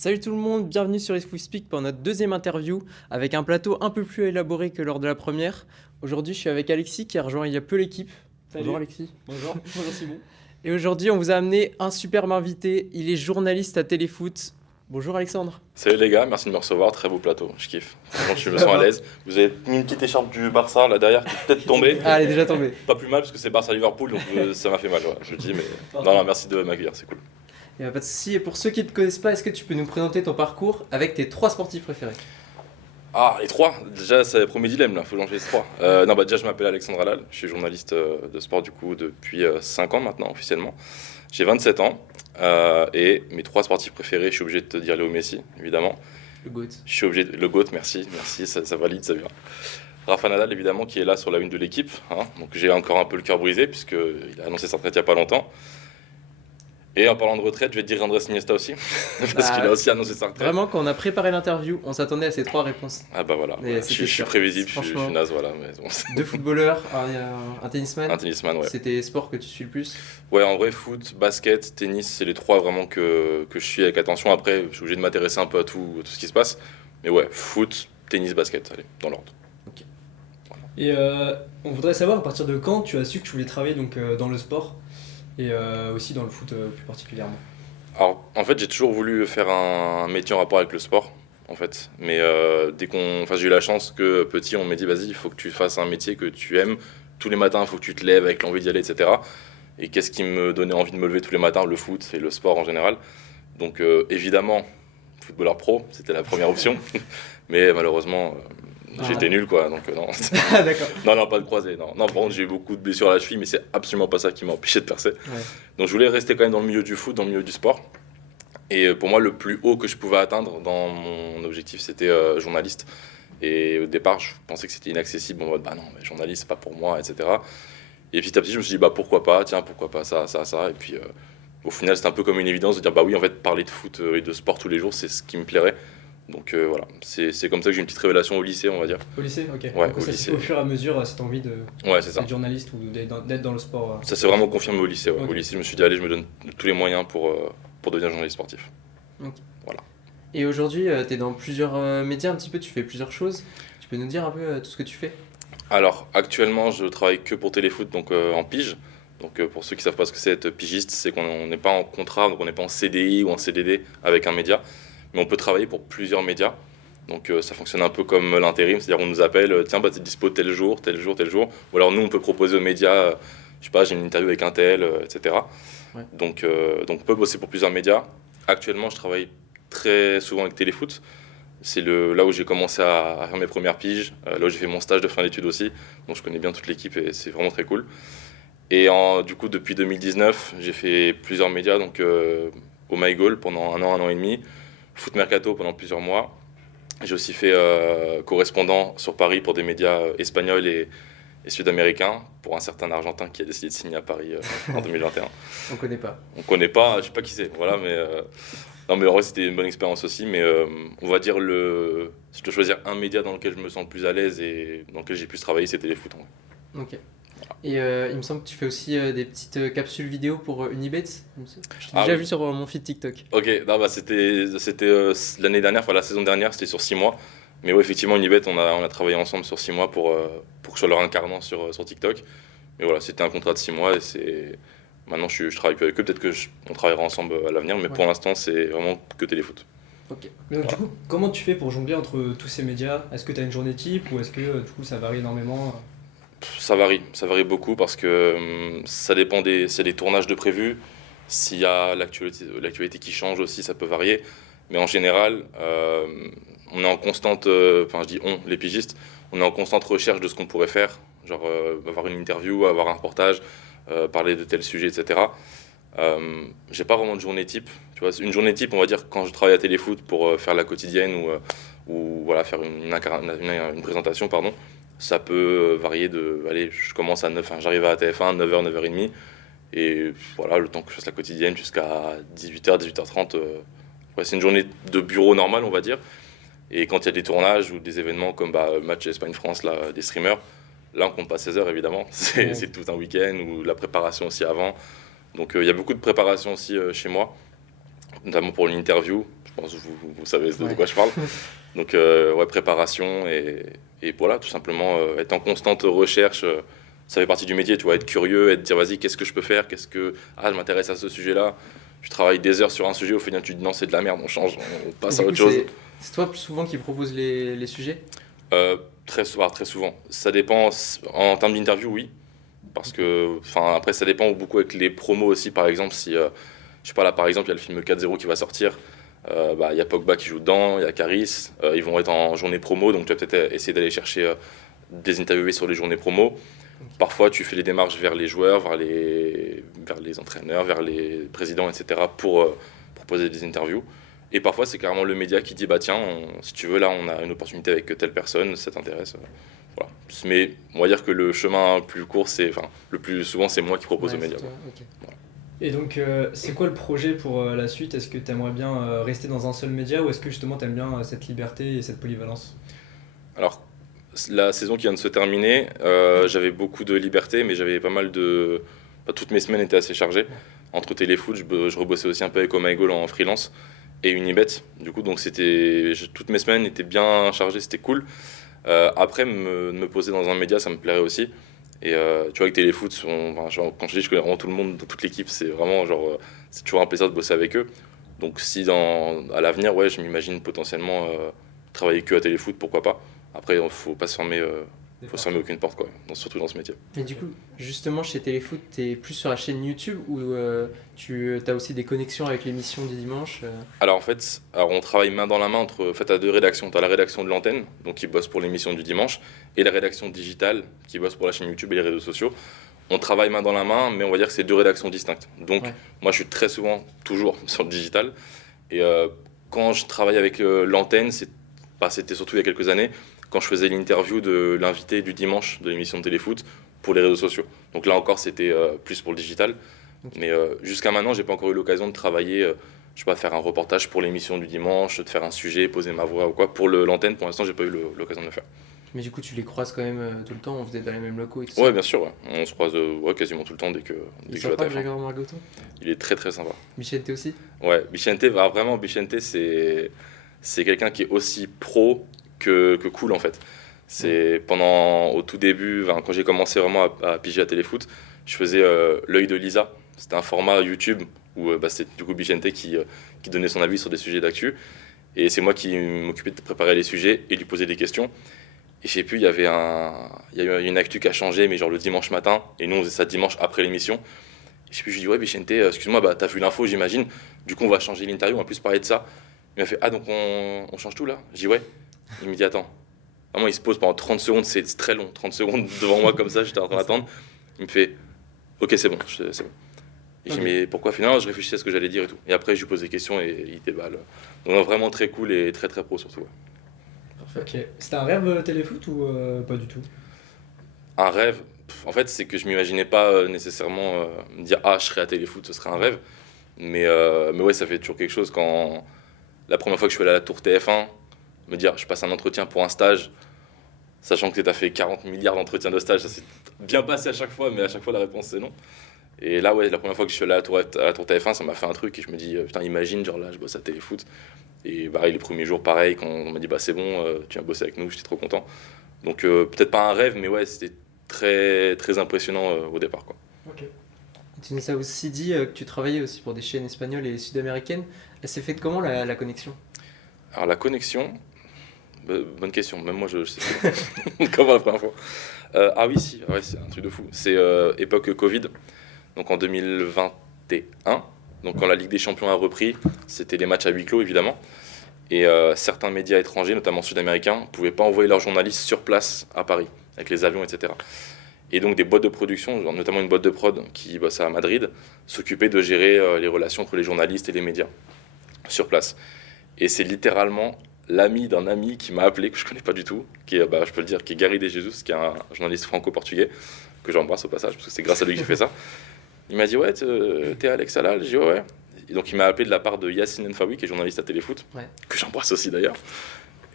Salut tout le monde, bienvenue sur If We Speak pour notre deuxième interview avec un plateau un peu plus élaboré que lors de la première. Aujourd'hui, je suis avec Alexis qui a rejoint il y a peu l'équipe. Salut. Bonjour Alexis. Bonjour, bonjour Simon. Et aujourd'hui, on vous a amené un superbe invité. Il est journaliste à Téléfoot. Bonjour Alexandre. Salut les gars, merci de me recevoir, très beau plateau, je kiffe. Franchement, je me sens à l'aise. Vous avez mis une petite écharpe du Barça là derrière qui est peut-être tombée. Ah, elle est déjà tombée. Pas plus mal parce que c'est Barça-Liverpool, donc ça m'a fait mal, ouais, je le dis, mais non, merci de m'accueillir, c'est cool. Il n'y a pas de souci. Et pour ceux qui ne te connaissent pas, est-ce que tu peux nous présenter ton parcours avec tes 3 sportifs préférés? Ah, les trois, déjà c'est le premier dilemme là, faut que j'en fasse trois. Non, bah déjà je m'appelle Alexandre Halal, je suis journaliste de sport du coup depuis 5 ans maintenant officiellement. J'ai 27 ans et mes trois sportifs préférés, je suis obligé de te dire Léo Messi, évidemment. Le GOAT. Je suis obligé de... Le GOAT, merci, ça valide, ça vient. Rafa Nadal, évidemment, qui est là sur la une de l'équipe. Hein, donc j'ai encore un peu le cœur brisé, puisqu'il a annoncé sa retraite il n'y a pas longtemps. Et en parlant de retraite, je vais te dire Andrés Iniesta aussi, parce qu'il a aussi annoncé sa retraite. Vraiment, quand on a préparé l'interview, on s'attendait à ces 3 réponses. Ah bah voilà, Mais je suis prévisible, je suis naze, voilà. Mais bon. 2 footballeurs, un tennisman. Un tennisman, ouais. C'était les sports que tu suis le plus? Ouais, en vrai, foot, basket, tennis, c'est les trois vraiment que je suis avec attention. Après, je suis obligé de m'intéresser un peu à tout ce qui se passe. Mais ouais, foot, tennis, basket, allez, dans l'ordre. Et on voudrait savoir à partir de quand tu as su que tu voulais travailler dans le sport et aussi dans le foot plus particulièrement. Alors, en fait, j'ai toujours voulu faire un métier en rapport avec le sport, en fait. Mais j'ai eu la chance que petit, on m'a dit, vas-y, il faut que tu fasses un métier que tu aimes. Tous les matins, il faut que tu te lèves avec l'envie d'y aller, etc. Et qu'est-ce qui me donnait envie de me lever tous les matins? Le foot et le sport en général. Donc, évidemment, footballeur pro, c'était la première option. Mais malheureusement, j'étais nul, quoi. Donc, non. Ah, d'accord. Non, pas de croisé. Non, par contre, j'ai eu beaucoup de blessures à la cheville, mais c'est absolument pas ça qui m'a empêché de percer. Ouais. Donc, je voulais rester quand même dans le milieu du foot, dans le milieu du sport. Et pour moi, le plus haut que je pouvais atteindre dans mon objectif, c'était journaliste. Et au départ, je pensais que c'était inaccessible. En mode, bah non, mais journaliste, c'est pas pour moi, etc. Et petit à petit, je me suis dit, bah pourquoi pas, tiens, pourquoi pas ça. Et puis, au final, c'était un peu comme une évidence de dire, bah oui, en fait, parler de foot et de sport tous les jours, c'est ce qui me plairait. Donc voilà, c'est comme ça que j'ai une petite révélation au lycée, on va dire. Au lycée, ok. Ouais, Donc, au ça lycée. c'est au fur et à mesure cette envie Ouais, c'est ça. d'être journaliste ou d'être dans le sport. Ça s'est vraiment confirmé au lycée. Ouais. Ok. Au lycée, je me suis dit, allez, je me donne tous les moyens pour devenir journaliste sportif. Et aujourd'hui, tu es dans plusieurs médias un petit peu, tu fais plusieurs choses. Tu peux nous dire un peu tout ce que tu fais? Alors, actuellement, je travaille que pour Téléfoot, donc en pige. Donc, pour ceux qui ne savent pas ce que c'est être pigiste, c'est qu'on n'est pas en contrat, donc on n'est pas en CDI ou en CDD avec un média, mais on peut travailler pour plusieurs médias. Donc, ça fonctionne un peu comme l'intérim, c'est-à-dire on nous appelle, tiens, bah, t'es dispo tel jour, tel jour, tel jour. Ou alors nous, on peut proposer aux médias, je sais pas, j'ai une interview avec un tel, etc. Ouais. Donc, on peut bosser pour plusieurs médias. Actuellement, je travaille très souvent avec Téléfoot. C'est là où j'ai commencé à faire mes premières piges, là où j'ai fait mon stage de fin d'études aussi. Donc je connais bien toute l'équipe et c'est vraiment très cool. Et du coup, depuis 2019, j'ai fait plusieurs médias, donc au MyGoal pendant un an et demi, Foot Mercato pendant plusieurs mois. J'ai aussi fait correspondant sur Paris pour des médias espagnols et sud-américains, pour un certain Argentin qui a décidé de signer à Paris en 2021. On connaît pas. On connaît pas, je sais pas qui c'est, voilà, mais non, mais en vrai c'était une bonne expérience aussi, mais on va dire si je dois choisir un média dans lequel je me sens le plus à l'aise et dans lequel j'ai pu travailler, c'était Téléfoot. Ok. Et il me semble que tu fais aussi des petites capsules vidéo pour Unibet. Je t'ai déjà vu sur mon feed TikTok. Ok, non, bah c'était l'année dernière, enfin la saison dernière, c'était sur 6 mois. Mais ouais, effectivement, Unibet, on a travaillé ensemble sur 6 mois pour que je sois leur incarnant sur TikTok. Mais voilà, c'était un contrat de 6 mois et maintenant je travaille plus avec eux. Peut-être on travaillera ensemble à l'avenir, mais pour l'instant, c'est vraiment que Téléfoot. Ok. Mais donc, du coup, comment tu fais pour jongler entre tous ces médias? Est-ce que tu as une journée type ou est-ce que du coup ça varie énormément? Ça varie beaucoup parce que ça dépend s'il y a des tournages de prévus, s'il y a l'actualité qui change aussi, ça peut varier. Mais en général, on est en constante, enfin je dis on, les pigistes, on est en constante recherche de ce qu'on pourrait faire, genre avoir une interview, avoir un reportage, parler de tel sujet, etc. J'ai pas vraiment de journée type. Tu vois, une journée type, on va dire, quand je travaille à Téléfoot pour faire la quotidienne ou voilà, faire une présentation, pardon. Ça peut varier allez, je commence à 9, enfin, j'arrive à TF1 9h, 9h30 et voilà, le temps que je fasse la quotidienne jusqu'à 18h, 18h30. Ouais, c'est une journée de bureau normale, on va dire. Et quand il y a des tournages ou des événements comme match Espagne-France, là, des streamers, là on compte pas 16 heures évidemment, c'est tout un week-end ou la préparation aussi avant. Donc il y a beaucoup de préparation aussi chez moi, notamment pour une interview. pense que vous savez de quoi je parle. Donc, ouais, préparation et voilà, tout simplement être en constante recherche. Ça fait partie du métier, tu vois, être curieux, être dire vas-y, qu'est-ce que je peux faire, je m'intéresse à ce sujet-là. Tu travailles des heures sur un sujet, au final tu te dis non, c'est de la merde, on change, on passe à autre chose. C'est toi plus souvent qui propose les sujets? Très souvent. Ça dépend, en termes d'interview, oui. Parce que, après, ça dépend beaucoup avec les promos aussi. Par exemple, si, je sais pas, là, par exemple, il y a le film 4-0 qui va sortir. Il y a Pogba qui joue dedans, il y a Caris. Ils vont être en journée promo, donc tu vas peut-être essayer d'aller chercher des interviewés sur les journées promo. Parfois, tu fais les démarches vers les joueurs, vers les entraîneurs, vers les présidents, etc. pour proposer des interviews. Et parfois, c'est carrément le média qui dit bah tiens, si tu veux, là, on a une opportunité avec telle personne, ça t'intéresse. Voilà. Mais on va dire que le chemin plus court, le plus souvent, c'est moi qui propose au média. Okay. Voilà. Et donc, c'est quoi le projet pour la suite? Est-ce que tu aimerais bien rester dans un seul média ou est-ce que justement tu aimes bien cette liberté et cette polyvalence? Alors, la saison qui vient de se terminer, j'avais beaucoup de liberté, mais j'avais pas mal de. Toutes mes semaines étaient assez chargées. Entre téléfoot, je rebossais aussi un peu avec Omegle en freelance et Unibet. Du coup, donc toutes mes semaines étaient bien chargées, c'était cool. Après, me poser dans un média, ça me plairait aussi. Et tu vois, avec Téléfoot, quand je dis je connais vraiment tout le monde dans toute l'équipe, c'est vraiment c'est toujours un plaisir de bosser avec eux. Donc, si à l'avenir, ouais, je m'imagine potentiellement travailler que à Téléfoot, pourquoi pas. Après, il ne faut pas se fermer, aucune porte, quoi, surtout dans ce métier. Et du coup, justement, chez Téléfoot, tu es plus sur la chaîne YouTube ou tu as aussi des connexions avec l'émission du dimanche Alors, en fait, on travaille main dans la main à deux rédactions. Tu as la rédaction de l'antenne, donc qui bosse pour l'émission du dimanche, et la rédaction digitale, qui bosse pour la chaîne YouTube et les réseaux sociaux. On travaille main dans la main, mais on va dire que c'est deux rédactions distinctes. Donc, moi, je suis très souvent, toujours sur le digital. Et quand je travaille avec l'antenne, c'était surtout il y a quelques années, quand je faisais l'interview de l'invité du dimanche de l'émission de Téléfoot pour les réseaux sociaux. Donc là encore, c'était plus pour le digital. Okay. Mais jusqu'à maintenant, j'ai pas encore eu l'occasion de travailler, je sais pas, faire un reportage pour l'émission du dimanche, de faire un sujet, poser ma voix ou quoi. Pour l'antenne, pour l'instant, j'ai pas eu l'occasion de le faire. Mais du coup, tu les croises quand même tout le temps, vous êtes dans les mêmes locaux et tout ça? Ouais, bien sûr, ouais. On se croise quasiment tout le temps dès que je vais à TF1. Grégoire Margoton? Il est très très sympa. Bichente aussi? Ouais, Bichente, vraiment, Bichente, c'est quelqu'un qui est aussi pro que cool en fait. C'est au tout début, quand j'ai commencé vraiment à piger à Téléfoot, je faisais l'œil de Lisa. C'était un format YouTube où c'était du coup Bichente qui donnait son avis sur des sujets d'actu. Et c'est moi qui m'occupais de préparer les sujets et lui poser des questions. Et je sais plus, il y a eu une actu qui a changé, mais genre le dimanche matin. Et nous, on faisait ça dimanche après l'émission. Et je sais plus, je lui dis ouais, Bichente, excuse-moi, t'as vu l'info, j'imagine. Du coup, on va changer l'interview, on va plus parler de ça. Il m'a fait ah, donc on change tout là? Je dis ouais. Il me dit attends. Vraiment, il se pose pendant 30 secondes, c'est très long, 30 secondes devant moi comme ça, j'étais en train d'attendre. Il me fait ok, c'est bon, c'est bon. Et j'ai dit mais pourquoi? Finalement, je réfléchissais à ce que j'allais dire et tout. Et après, je lui pose des questions et il déballe. Donc vraiment très cool et très très pro surtout. Ouais. Parfait. Ok. C'était un rêve Téléfoot ou pas du tout? Un rêve, en fait, c'est que je m'imaginais pas nécessairement me dire ah, je serais à Téléfoot, ce serait un rêve. Mais ouais, ça fait toujours quelque chose quand la première fois que je suis allé à la Tour TF1, me dire je passe un entretien pour un stage, sachant que tu as fait 40 milliards d'entretiens de stage, ça s'est bien passé à chaque fois, mais à chaque fois la réponse c'est non. Et là, ouais, la première fois que je suis allé à la Tour TF1, ça m'a fait un truc et je me dis putain, imagine, genre là, je bosse à Téléfoot. Et pareil, les premiers jours, pareil, quand on m'a dit bah c'est bon, tu viens bosser avec nous, j'étais trop content. Donc peut-être pas un rêve, mais ouais, c'était très, très impressionnant au départ, quoi. Ok. Tu nous as aussi dit que tu travaillais aussi pour des chaînes espagnoles et sud-américaines. Elle s'est faite comment la connexion? Alors la connexion, bonne question, même moi je sais pas. Comment la première fois ah oui, si, ouais, c'est un truc de fou. C'est époque Covid, donc en 2021. Donc quand la Ligue des Champions a repris, c'était les matchs à huis clos évidemment. Et certains médias étrangers, notamment sud-américains, ne pouvaient pas envoyer leurs journalistes sur place à Paris, avec les avions, etc. Et donc des boîtes de production, notamment une boîte de prod qui bosse à Madrid, s'occupaient de gérer les relations entre les journalistes et les médias sur place. Et c'est littéralement l'ami d'un ami qui m'a appelé, que je ne connais pas du tout, qui est, je peux le dire, qui est Gary De Jesus, qui est un journaliste franco-portugais, que j'embrasse au passage, parce que c'est grâce à lui que j'ai fait ça. Il m'a dit ouais, t'es Alex Halal? J'ai dit ouais. Et donc il m'a appelé de la part de Yacine Enfaoui, qui est journaliste à Téléfoot, que j'embrasse aussi d'ailleurs.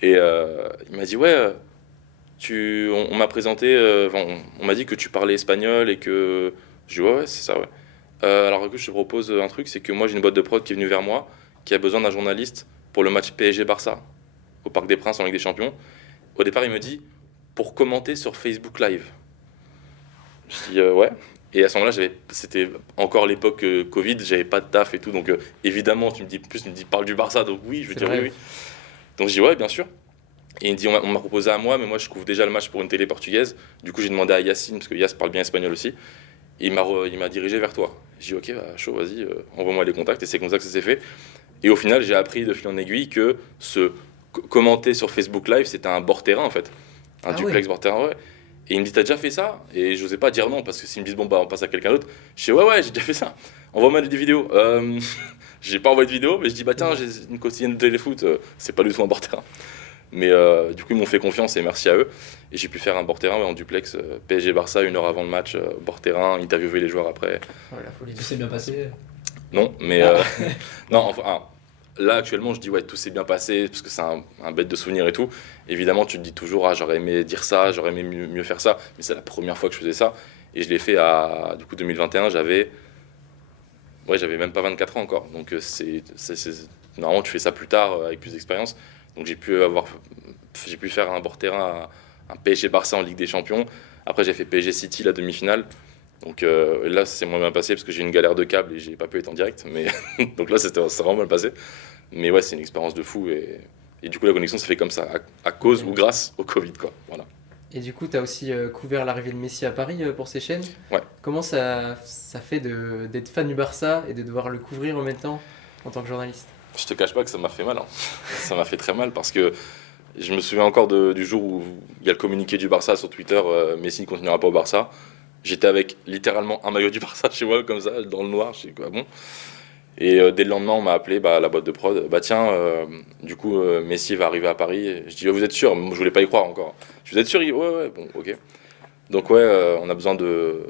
Et il m'a dit ouais, on m'a présenté, on m'a dit que tu parlais espagnol et que... Je dis ouais, c'est ça, ouais. Alors écoute, je te propose un truc, c'est que moi j'ai une boîte de prod qui est venue vers moi, qui a besoin d'un journaliste pour le match PSG-Barça, au Parc des Princes en Ligue des Champions. Au départ, il me dit, pour commenter sur Facebook Live. Je dis, ouais. Et à ce moment-là, c'était encore l'époque Covid, j'avais pas de taf et tout. Donc évidemment, tu me dis, parle du Barça, donc oui, je veux dire oui, oui. Donc je dis, ouais, bien sûr. Et il me dit, on m'a proposé à moi, mais moi je couvre déjà le match pour une télé portugaise. Du coup, j'ai demandé à Yacine, parce que Yass parle bien espagnol aussi. Et il m'a dirigé vers toi. J'ai dit, ok, bah, chaud, vas-y, envoie-moi les contacts. Et c'est comme ça que ça s'est fait. Et au final, j'ai appris de fil en aiguille que commenter sur Facebook Live, c'était un bord-terrain en fait. Un duplex bord-terrain, ouais. Et il me dit, t'as déjà fait ça? Et je n'osais pas dire non, parce que s'ils me disent, bon, bah, on passe à quelqu'un d'autre, je dis, ouais, j'ai déjà fait ça. Envoie-moi des vidéos. J'ai pas envoyé de vidéo, mais je dis, bah, tiens, j'ai une quotidienne de téléfoot, c'est pas du tout un bord-terrain. Mais du coup, ils m'ont fait confiance et merci à eux. Et j'ai pu faire un bord-terrain en duplex, PSG-Barça, 1 heure avant le match, bord-terrain, interviewer les joueurs après. Oh, la folie. Tout s'est bien passé? Non, mais non, enfin, là actuellement, je dis ouais, tout s'est bien passé parce que c'est un bête de souvenir et tout. Évidemment, tu te dis toujours, ah, j'aurais aimé dire ça, j'aurais aimé mieux faire ça, mais c'est la première fois que je faisais ça. Et je l'ai fait du coup, 2021, j'avais même pas 24 ans encore. Donc, normalement, tu fais ça plus tard avec plus d'expérience. Donc, j'ai pu faire un bord-terrain un PSG-Barça en Ligue des Champions. Après, j'ai fait PSG-City, la demi-finale. Donc là, c'est moins bien passé parce que j'ai eu une galère de câble et j'ai pas pu être en direct. Mais donc là, c'est vraiment mal passé. Mais ouais, c'est une expérience de fou. Et du coup, la connexion s'est fait comme ça, à cause ou grâce au Covid, quoi. Voilà. Et du coup, tu as aussi couvert l'arrivée de Messi à Paris pour ces chaînes. Ouais. Comment ça fait d'être fan du Barça et de devoir le couvrir en même temps en tant que journaliste? Je te cache pas que ça m'a fait mal. Hein. Ça m'a fait très mal parce que je me souviens encore du jour où il y a le communiqué du Barça sur Twitter, Messi ne continuera pas au Barça. J'étais avec littéralement un maillot du Barça chez moi, comme ça, dans le noir, je sais quoi, bon. Et dès le lendemain, on m'a appelé, la boîte de prod, tiens, du coup, Messi va arriver à Paris. Et je dis, vous êtes sûr? Moi, je voulais pas y croire encore. Je dis, vous êtes sûr? Ouais, bon, ok. Donc ouais, on a besoin de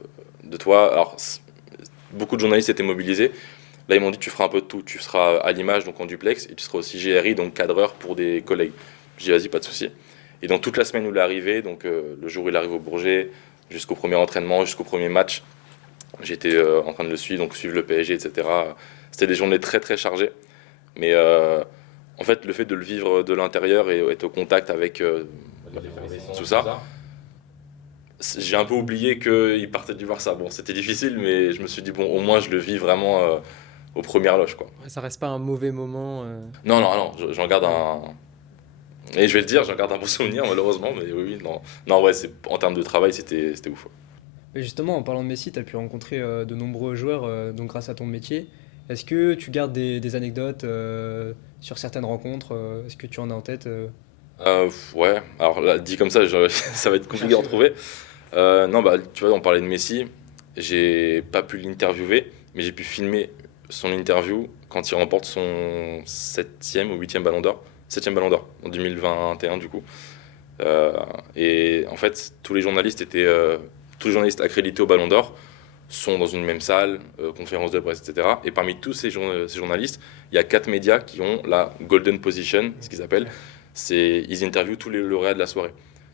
toi. Alors, beaucoup de journalistes étaient mobilisés. Là, ils m'ont dit, tu feras un peu de tout. Tu seras à l'image, donc en duplex, et tu seras aussi GRI, donc cadreur pour des collègues. Je dis, vas-y, pas de souci. Et donc toute la semaine où il est arrivé, donc le jour où il arrive au Bourget, jusqu'au premier entraînement, jusqu'au premier match, j'étais en train de le suivre, donc suivre le PSG, etc. C'était des journées très très chargées. Mais en fait, le fait de le vivre de l'intérieur et être au contact avec tout ça, j'ai un peu oublié qu'il partait du Barça. Bon, c'était difficile, mais je me suis dit, bon, au moins je le vis vraiment aux premières loges, quoi. Ça reste pas un mauvais moment Non, j'en garde un... Et je vais le dire, j'en garde un bon souvenir, malheureusement, mais oui, non. Non, ouais, en termes de travail, c'était ouf. Et justement, en parlant de Messi, tu as pu rencontrer de nombreux joueurs donc grâce à ton métier. Est-ce que tu gardes des anecdotes sur certaines rencontres Est-ce que tu en as en tête Ouais, alors là, dit comme ça, ça va être compliqué à retrouver. Non, tu vois, on parlait de Messi, j'ai pas pu l'interviewer, mais j'ai pu filmer son interview quand il remporte son 7e ou 8e ballon d'or. 7e ballon d'or en 2021 du coup. Et en fait, tous les journalistes accrédités au ballon d'or sont dans une même salle, conférence de presse, etc. Et parmi tous ces journalistes, il y a 4 médias qui ont la golden position, ce qu'ils appellent. Ils interviewent tous les lauréats de la soirée.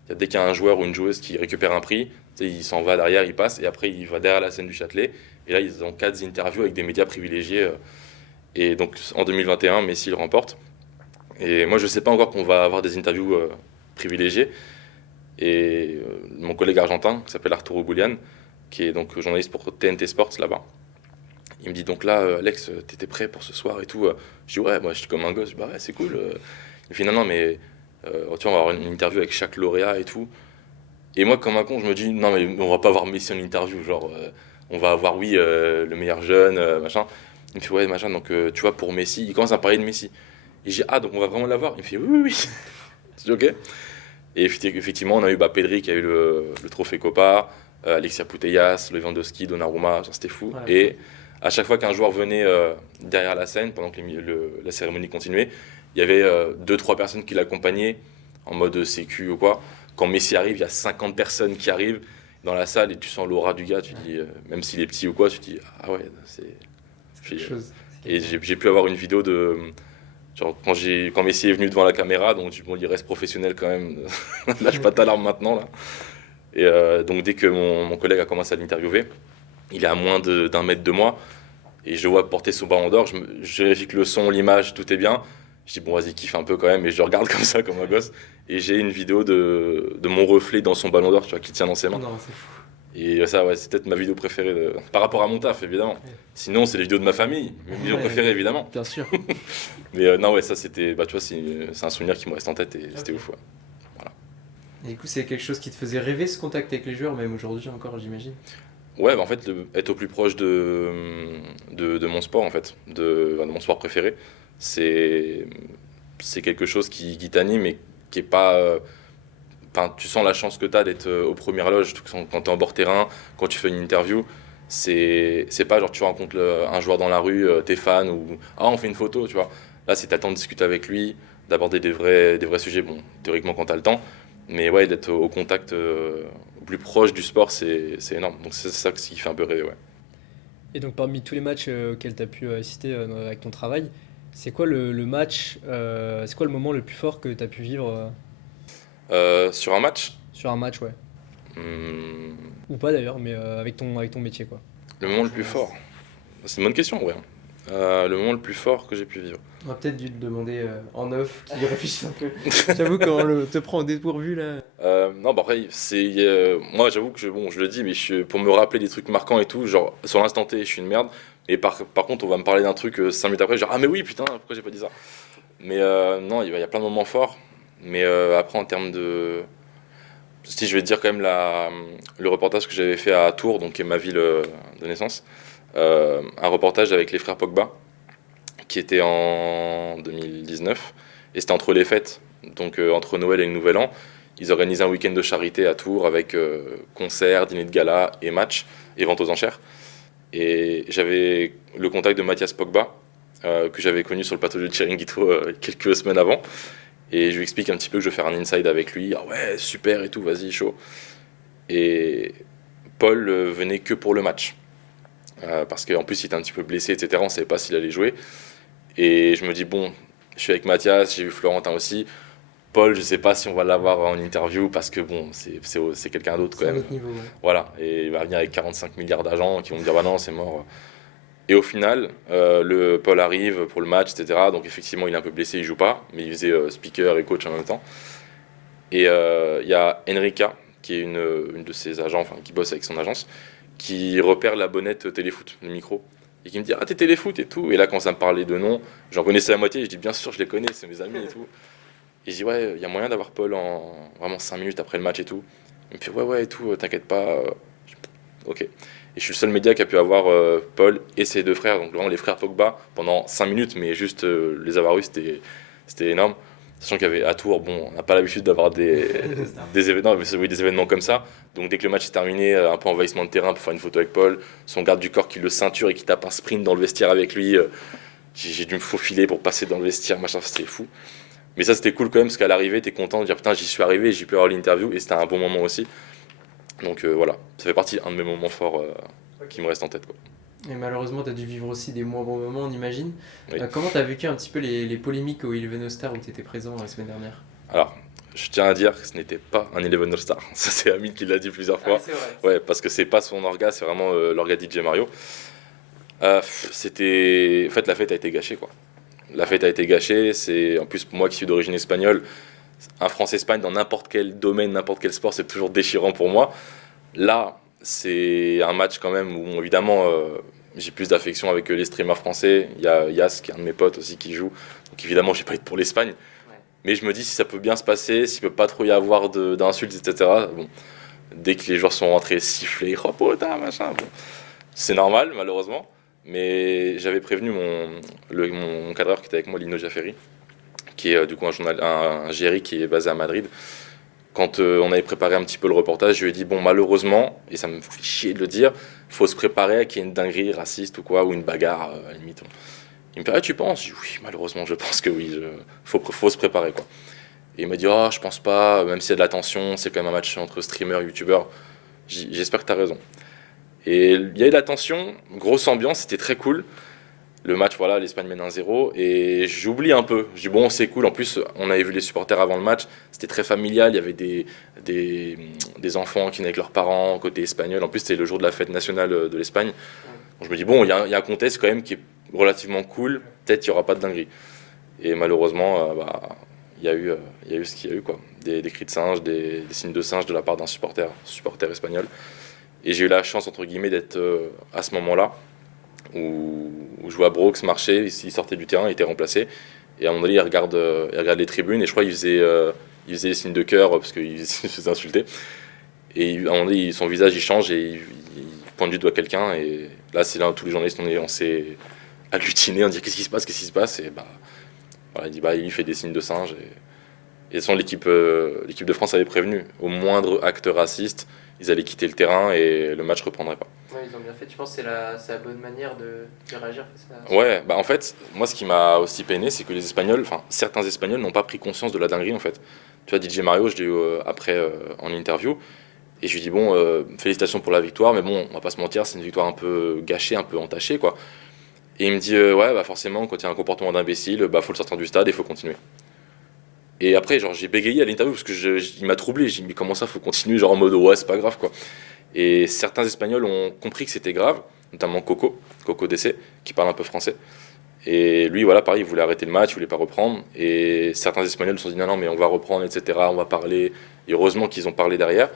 Dès qu'il y a un joueur ou une joueuse qui récupère un prix, il s'en va derrière, il passe, et après il va derrière la scène du Châtelet. Et là, ils ont 4 interviews avec des médias privilégiés. Et donc en 2021, Messi le remporte. Et moi, je ne sais pas encore qu'on va avoir des interviews privilégiées. Et mon collègue argentin, qui s'appelle Arturo Goulian, qui est donc journaliste pour TNT Sports là-bas, il me dit donc là, Alex, t'étais prêt pour ce soir et tout? Je dis ouais, moi je suis comme un gosse. Je dis, ouais, c'est cool. Il me fait non, mais tu vois, on va avoir une interview avec chaque lauréat et tout. Et moi, comme un con, je me dis non, mais on va pas avoir Messi en interview. Genre, on va avoir, oui, le meilleur jeune, machin. Il me fait ouais, machin. Donc, tu vois, pour Messi, il commence à parler de Messi. Et j'ai donc on va vraiment l'avoir. Il me fait oui. Je dis ok. Et effectivement, on a eu Pedri qui a eu le trophée Copa, Alexia Putellas, Lewandowski, Donnarumma, c'était fou. Ouais. Et à chaque fois qu'un joueur venait derrière la scène, pendant que la cérémonie continuait, il y avait 2-3 personnes qui l'accompagnaient en mode sécu ou quoi. Quand Messi arrive, il y a 50 personnes qui arrivent dans la salle et tu sens l'aura du gars. Tu dis, même s'il est petit ou quoi, tu te dis ah ouais, c'est quelque chose. Et j'ai pu avoir une vidéo de... Genre, quand Messi est venu devant la caméra, donc il reste professionnel quand même, lâche pas ta larme maintenant là. Et donc dès que mon collègue a commencé à l'interviewer, il est à moins d'1 mètre de moi, et je le vois porter son ballon d'or, je vérifie que le son, l'image, tout est bien. Je dis bon vas-y kiffe un peu quand même et je le regarde comme ça comme un gosse et j'ai une vidéo de mon reflet dans son ballon d'or tu vois qu'il tient dans ses mains. Non, c'est fou. Et ça ouais c'est peut-être ma vidéo préférée par rapport à mon taf évidemment. Ouais. Sinon c'est les vidéos de ma famille, mes vidéos Ouais, préférées évidemment. Bien sûr. Mais non ouais ça c'était tu vois c'est un souvenir qui me reste en tête et c'était Ok. ouf ouais. Et du coup, c'est quelque chose qui te faisait rêver ce contact avec les joueurs, même aujourd'hui encore, j'imagine. Ouais, bah en fait, être au plus proche de mon sport, en fait, de mon sport préféré, c'est, c'est quelque chose qui t'anime et qui est pas. Enfin, tu sens la chance que tu as d'être aux premières loges quand tu es en bord terrain, quand tu fais une interview. C'est pas genre tu rencontres un joueur dans la rue, t'es fan ou ah, on fait une photo, tu vois. Là, c'est t'as le temps de discuter avec lui, d'aborder des vrais sujets, bon, théoriquement quand t'as le temps, mais ouais, d'être au contact, au plus proche du sport, c'est énorme. Donc c'est ça qui fait un peu rêver, ouais. Et donc parmi tous les matchs auxquels tu as pu assister avec ton travail, c'est quoi le match, c'est quoi le moment le plus fort que tu as pu vivre Sur un match, sur un match, ouais. hmm, Ou pas d'ailleurs, mais avec ton métier, quoi. le moment le plus fort, c'est une bonne question, ouais. Le moment le plus fort que j'ai pu vivre. On va peut-être dû te demander en off, qu'il réfléchisse un peu. J'avoue, quand on te prend au dépourvu, là. Non, bah après, moi j'avoue que bon, je le dis, mais pour me rappeler des trucs marquants et tout, genre sur l'instant T, je suis une merde. Et par contre, on va me parler d'un truc 5 minutes après, genre ah, mais oui, putain, pourquoi j'ai pas dit ça? Mais non, il y a plein de moments forts. Mais après, en termes de. Si je vais te dire quand même le reportage que j'avais fait à Tours, donc qui est ma ville de naissance, un reportage avec les frères Pogba, qui était en 2019, et c'était entre les fêtes, donc entre Noël et le Nouvel An. Ils organisaient un week-end de charité à Tours avec concert, dîner de gala et match et vente aux enchères. Et j'avais le contact de Mathias Pogba, que j'avais connu sur le plateau de Chiringuito quelques semaines avant. Et je lui explique un petit peu que je vais faire un inside avec lui. Ah ouais, super et tout, vas-y, chaud. Et Paul venait que pour le match. Parce qu'en plus, il était un petit peu blessé, etc. On ne savait pas s'il allait jouer. Et je me dis, bon, je suis avec Mathias, j'ai vu Florentin aussi. Paul, je sais pas si on va l'avoir en interview parce que bon, c'est quelqu'un d'autre quand C'est un même. autre niveau. Ouais. Voilà, et il va venir avec 45 milliards d'agents qui vont me dire bah non, c'est mort. Et au final, le Paul arrive pour le match, etc. Donc effectivement, il est un peu blessé, il joue pas, mais il faisait speaker et coach en même temps. Et il y a Enrica, qui est une de ses agents, enfin qui bosse avec son agence, qui repère la bonnette téléfoot, le micro. Et qui me dit ah t'es téléfoot et tout. Et là, quand ça me parlait de nom, j'en connaissais la moitié. Et je dis bien sûr, je les connais, c'est mes amis et tout. Et je dis, ouais, il y a moyen d'avoir Paul en vraiment 5 minutes après le match et tout. Il me fait, ouais, ouais, et tout, t'inquiète pas. Ok. Et je suis le seul média qui a pu avoir Paul et ses deux frères, donc vraiment les frères Pogba, pendant 5 minutes, mais juste les avoir eus, c'était énorme. Sachant qu'il y avait à Tours, bon, on n'a pas l'habitude d'avoir des événements, mais oui, des événements comme ça. Donc dès que le match est terminé, un peu envahissement de terrain pour faire une photo avec Paul, son garde du corps qui le ceinture et qui tape un sprint dans le vestiaire avec lui. J'ai dû me faufiler pour passer dans le vestiaire, machin, c'était fou. Mais ça, c'était cool quand même, parce qu'à l'arrivée, t'es content de dire putain, j'y suis arrivé, j'ai pu avoir l'interview, et c'était un bon moment aussi. Donc voilà, ça fait partie d'un de mes moments forts qui me reste en tête, quoi. Et malheureusement, tu as dû vivre aussi des moins bons moments, on imagine. Oui. Comment tu as vécu un petit peu les polémiques au Eleven All Star où tu étais présent la semaine dernière? Alors, je tiens à dire que ce n'était pas un Eleven All Star. Ça, c'est Hamid qui l'a dit plusieurs fois. c'est vrai. Ouais, parce que c'est pas son orga, c'est vraiment l'orga DJ Mario. C'était. En fait, la fête a été gâchée, quoi. La fête a été gâchée. C'est en plus pour moi qui suis d'origine espagnole, un France-Espagne dans n'importe quel domaine, n'importe quel sport, c'est toujours déchirant pour moi. Là, c'est un match quand même où évidemment j'ai plus d'affection avec les streamers français. Il y a Yas qui est un de mes potes aussi qui joue. Donc évidemment, j'ai pas été pour l'Espagne. Mais je me dis si ça peut bien se passer, s'il peut pas trop y avoir d'insultes, etc. Bon, dès que les joueurs sont rentrés sifflés, oh putain, machin. Bon, c'est normal malheureusement. Mais j'avais prévenu mon cadreur qui était avec moi, Lino Jafferi, qui est du coup un GRI qui est basé à Madrid. Quand on avait préparé un petit peu le reportage, je lui ai dit bon, malheureusement, et ça me fait chier de le dire, faut se préparer à qu'il y ait une dinguerie raciste ou quoi, ou une bagarre à la limite. Il me fait ah, tu penses? Je dis oui, malheureusement, je pense que oui, faut se préparer, quoi. Et il m'a dit oh, je pense pas, même s'il y a de la tension, c'est quand même un match entre streamers, youtubeurs. J'espère que tu as raison. Et il y a eu de la tension, grosse ambiance, c'était très cool. Le match, voilà, l'Espagne mène 1-0 et j'oublie un peu. Je dis bon, c'est cool. En plus, on avait vu les supporters avant le match, c'était très familial. Il y avait des enfants qui venaient avec leurs parents côté espagnol. En plus, c'était le jour de la fête nationale de l'Espagne. Donc je me dis bon, il y a un contexte quand même qui est relativement cool. Peut-être qu'il n'y aura pas de dinguerie. Et malheureusement, il y a eu ce qu'il y a eu, quoi. Des cris de singe, des signes de singe de la part d'un supporter espagnol. Et j'ai eu la chance, entre guillemets, d'être à ce moment-là, où je vois Brooks marcher, il sortait du terrain, il était remplacé. Et à un moment donné, il regarde les tribunes, et je crois qu'il faisait les signes de cœur, parce qu'il se faisait insulter. Et à un moment donné, son visage, il change, et il pointe du doigt quelqu'un. Et là, c'est là où tous les journalistes, on s'est agglutinés, on dit qu'est-ce qui se passe, qu'est-ce qui se passe. Et voilà, il dit, il fait des signes de singe. Et de toute façon, l'équipe de France avait prévenu. Au moindre acte raciste, ils allaient quitter le terrain et le match reprendrait pas. Ouais, ils ont bien fait. Tu penses que c'est la bonne manière de réagir face à... Ouais, en fait, moi ce qui m'a aussi peiné, c'est que certains Espagnols n'ont pas pris conscience de la dinguerie en fait. Tu vois, DJ Mario, je l'ai eu après en interview, et je lui dis bon, félicitations pour la victoire, mais bon, on va pas se mentir, c'est une victoire un peu gâchée, un peu entachée quoi. Et il me dit ouais, bah forcément, quand il y a un comportement d'imbécile, bah faut le sortir du stade et faut continuer. Et après, genre, j'ai bégayé à l'interview parce que il m'a troublé. J'ai dit, mais comment ça, faut continuer? Genre en mode, ouais, c'est pas grave, quoi. Et certains Espagnols ont compris que c'était grave, notamment Coco DC, qui parle un peu français. Et lui, voilà, pareil, il voulait arrêter le match, il voulait pas reprendre. Et certains Espagnols se sont dit, non, non, mais on va reprendre, etc., on va parler. Et heureusement qu'ils ont parlé derrière.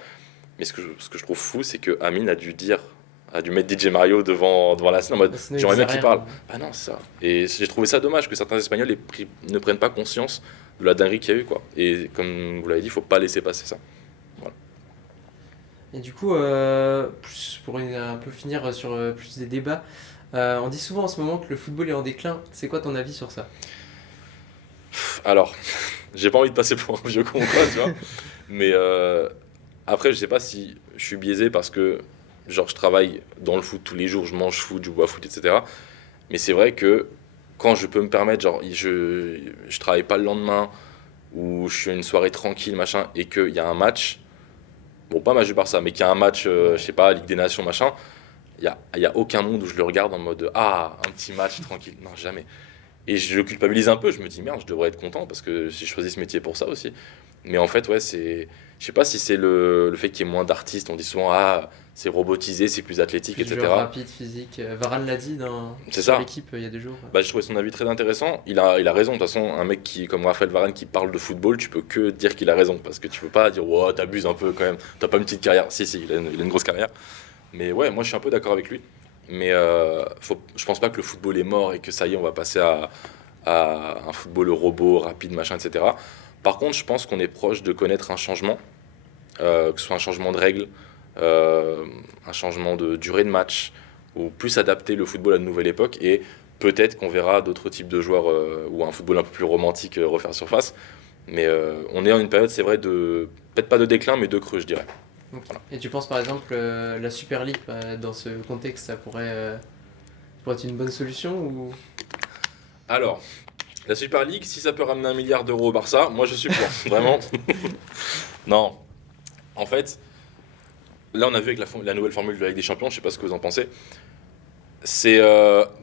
Mais ce que je trouve fou, c'est que Amine a dû mettre DJ Mario devant la scène en mode, Sinon, j'aimerais ils bien qu'il disaient parle. rien. Ah non, c'est ça. Et j'ai trouvé ça dommage que certains Espagnols ne prennent pas conscience de la dinguerie qu'il y a eu, quoi. Et comme vous l'avez dit, il faut pas laisser passer ça. Voilà. Et du coup, pour un peu finir sur plus des débats, on dit souvent en ce moment que le football est en déclin. C'est quoi ton avis sur ça? Alors, j'ai pas envie de passer pour un vieux con, quoi, tu vois. Mais après, je sais pas si je suis biaisé parce que, genre, je travaille dans le foot tous les jours, je mange foot, je bois foot, etc. Mais c'est vrai que quand je peux me permettre, genre, je travaille pas le lendemain, ou je suis à une soirée tranquille, machin, et qu'il y a un match, bon, pas match du Barça, mais qu'il y a un match, je sais pas, Ligue des Nations, machin, il y a aucun monde où je le regarde en mode, ah, un petit match tranquille. Non, jamais. Et je culpabilise un peu, je me dis, merde, je devrais être content parce que j'ai choisi ce métier pour ça aussi. Mais en fait, ouais, je sais pas si c'est le fait qu'il y ait moins d'artistes, on dit souvent, ah, c'est robotisé, c'est plus athlétique, Plus de etc. joueurs rapides, physiques. Varane l'a dit C'est sur ça. l'équipe il y a 2 jours. Bah, je trouvais son avis très intéressant. Il a raison. De toute façon, un mec comme Raphaël Varane qui parle de football, tu peux que dire qu'il a raison. Parce que tu peux pas dire, ouais, t'abuses un peu quand même. T'as pas une petite carrière. Si, il a une grosse carrière. Mais ouais, moi je suis un peu d'accord avec lui. Mais je pense pas que le football est mort et que ça y est, on va passer à un football robot, rapide, machin, etc. Par contre, je pense qu'on est proche de connaître un changement, que ce soit un changement de règles, un changement de durée de match, ou plus adapter le football à une nouvelle époque. Et peut-être qu'on verra d'autres types de joueurs ou un football un peu plus romantique refaire surface. Mais on est en une période, c'est vrai, peut-être pas de déclin, mais de creux, je dirais. Ok. Voilà. Et tu penses par exemple la Super League, dans ce contexte, ça pourrait être une bonne solution ou... Alors, la Super League, si ça peut ramener 1 milliard d'euros au Barça, moi je suis pour. Vraiment. Non. En fait, là on a vu avec la nouvelle formule de la Ligue des Champions, je sais pas ce que vous en pensez. C'est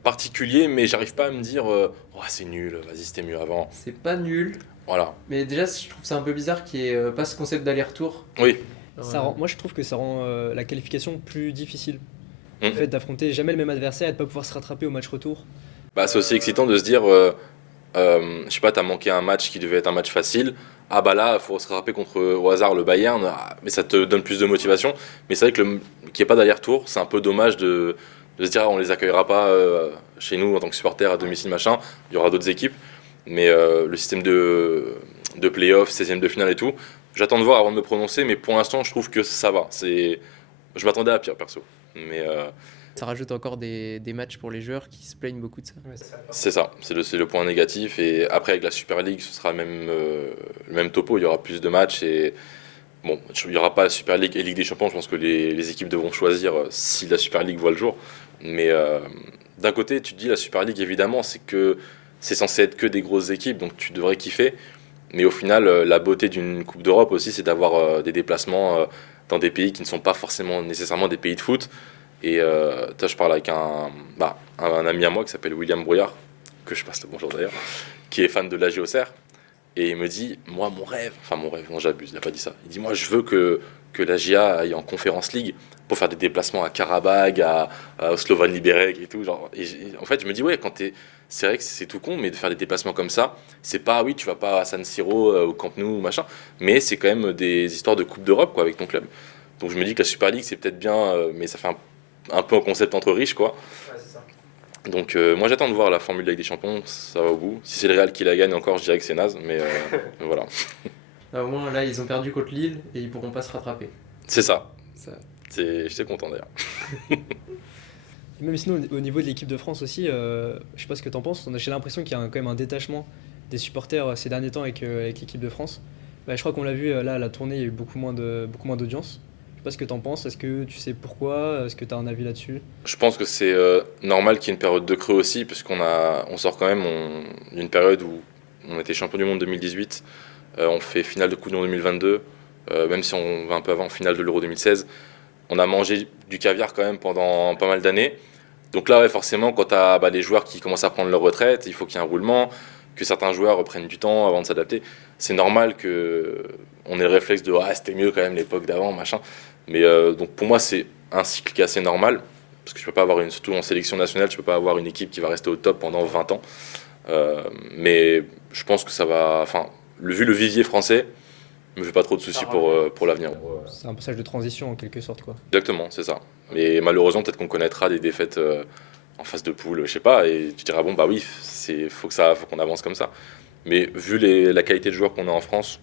particulier, mais j'arrive pas à me dire oh, c'est nul, vas-y, c'était mieux avant. C'est pas nul, Voilà. mais déjà je trouve ça un peu bizarre qu'il n'y ait pas ce concept d'aller-retour. Oui. Moi, je trouve que ça rend la qualification plus difficile. Mm. Le fait d'affronter jamais le même adversaire et de pas pouvoir se rattraper au match retour. Bah, c'est aussi excitant de se dire je sais pas, t'as manqué un match qui devait être un match facile. Ah bah là, il faut se rattraper contre au hasard le Bayern, mais ça te donne plus de motivation. Mais c'est vrai que qu'il n'y ait pas d'aller-retour, c'est un peu dommage de se dire on les accueillera pas chez nous en tant que supporters à domicile, machin. Il y aura d'autres équipes. Mais le système de play-off, 16e de finale et tout, j'attends de voir avant de me prononcer, mais pour l'instant, je trouve que ça va. Je m'attendais à pire, perso. Mais Ça rajoute encore des matchs pour les joueurs qui se plaignent beaucoup de ça. c'est ça, c'est le point négatif. Et après, avec la Super League, ce sera le même topo. Il y aura plus de matchs. Et bon, il n'y aura pas Super League et Ligue des Champions. Je pense que les équipes devront choisir si la Super League voit le jour. Mais d'un côté, tu te dis la Super League, évidemment, c'est censé être que des grosses équipes. Donc tu devrais kiffer. Mais au final, la beauté d'une Coupe d'Europe aussi, c'est d'avoir des déplacements dans des pays qui ne sont pas forcément nécessairement des pays de foot. Et toi, je parle avec un ami à moi qui s'appelle William Brouillard, que je passe le bonjour d'ailleurs, qui est fan de l'AG Auxerre. Et il me dit, moi, mon rêve, non, j'abuse, il n'a pas dit ça. Il dit, moi, je veux que l'AGA aille en Conference League pour faire des déplacements à Karabag, à Slovan Liberec et tout. Genre. En fait, je me dis, ouais, quand c'est vrai que c'est tout con, mais de faire des déplacements comme ça, c'est pas, oui, tu vas pas à San Siro, au Camp Nou, machin, mais c'est quand même des histoires de Coupe d'Europe, quoi, avec ton club. Donc je me dis que la Super League, c'est peut-être bien, mais ça fait un peu un concept entre riches, quoi. Ouais, c'est ça. Donc moi j'attends de voir la Formule Ligue des Champions, ça va au bout. Si c'est le Real qui la gagne encore, je dirais que c'est naze, mais voilà. Au moins, là, ils ont perdu contre Lille et ils pourront pas se rattraper. C'est ça. Ça. J'étais content d'ailleurs. Et même sinon, au niveau de l'équipe de France aussi, je sais pas ce que t'en penses, j'ai l'impression qu'il y a quand même un détachement des supporters ces derniers temps avec l'équipe de France. Bah, je crois qu'on l'a vu là à la tournée, il y a eu beaucoup moins d'audience. Je sais pas ce que t'en penses, est-ce que tu sais pourquoi, est-ce que t'as un avis là-dessus? Je pense que c'est normal qu'il y ait une période de creux aussi, parce on sort quand même d'une période où on était champion du monde 2018, on fait finale de Coupe du Monde 2022, même si on va un peu avant, finale de l'Euro 2016. On a mangé du caviar quand même pendant pas mal d'années. Donc là, ouais, forcément, quand tu as les joueurs qui commencent à prendre leur retraite, il faut qu'il y ait un roulement, que certains joueurs prennent du temps avant de s'adapter. C'est normal que on ait le réflexe de ah, c'était mieux quand même l'époque d'avant, machin. Mais donc pour moi, c'est un cycle qui est assez normal, parce que tu peux pas avoir surtout en sélection nationale, tu peux pas avoir une équipe qui va rester au top pendant 20 ans. Mais je pense que ça va. Enfin, vu le vivier français, je me fais pas trop de soucis pour l'avenir. C'est un passage de transition en quelque sorte, quoi. Exactement, c'est ça. Mais malheureusement, peut-être qu'on connaîtra des défaites en phase de poule, je sais pas, et tu diras bon bah oui, faut qu'on avance comme ça. Mais vu la qualité de joueurs qu'on a en France,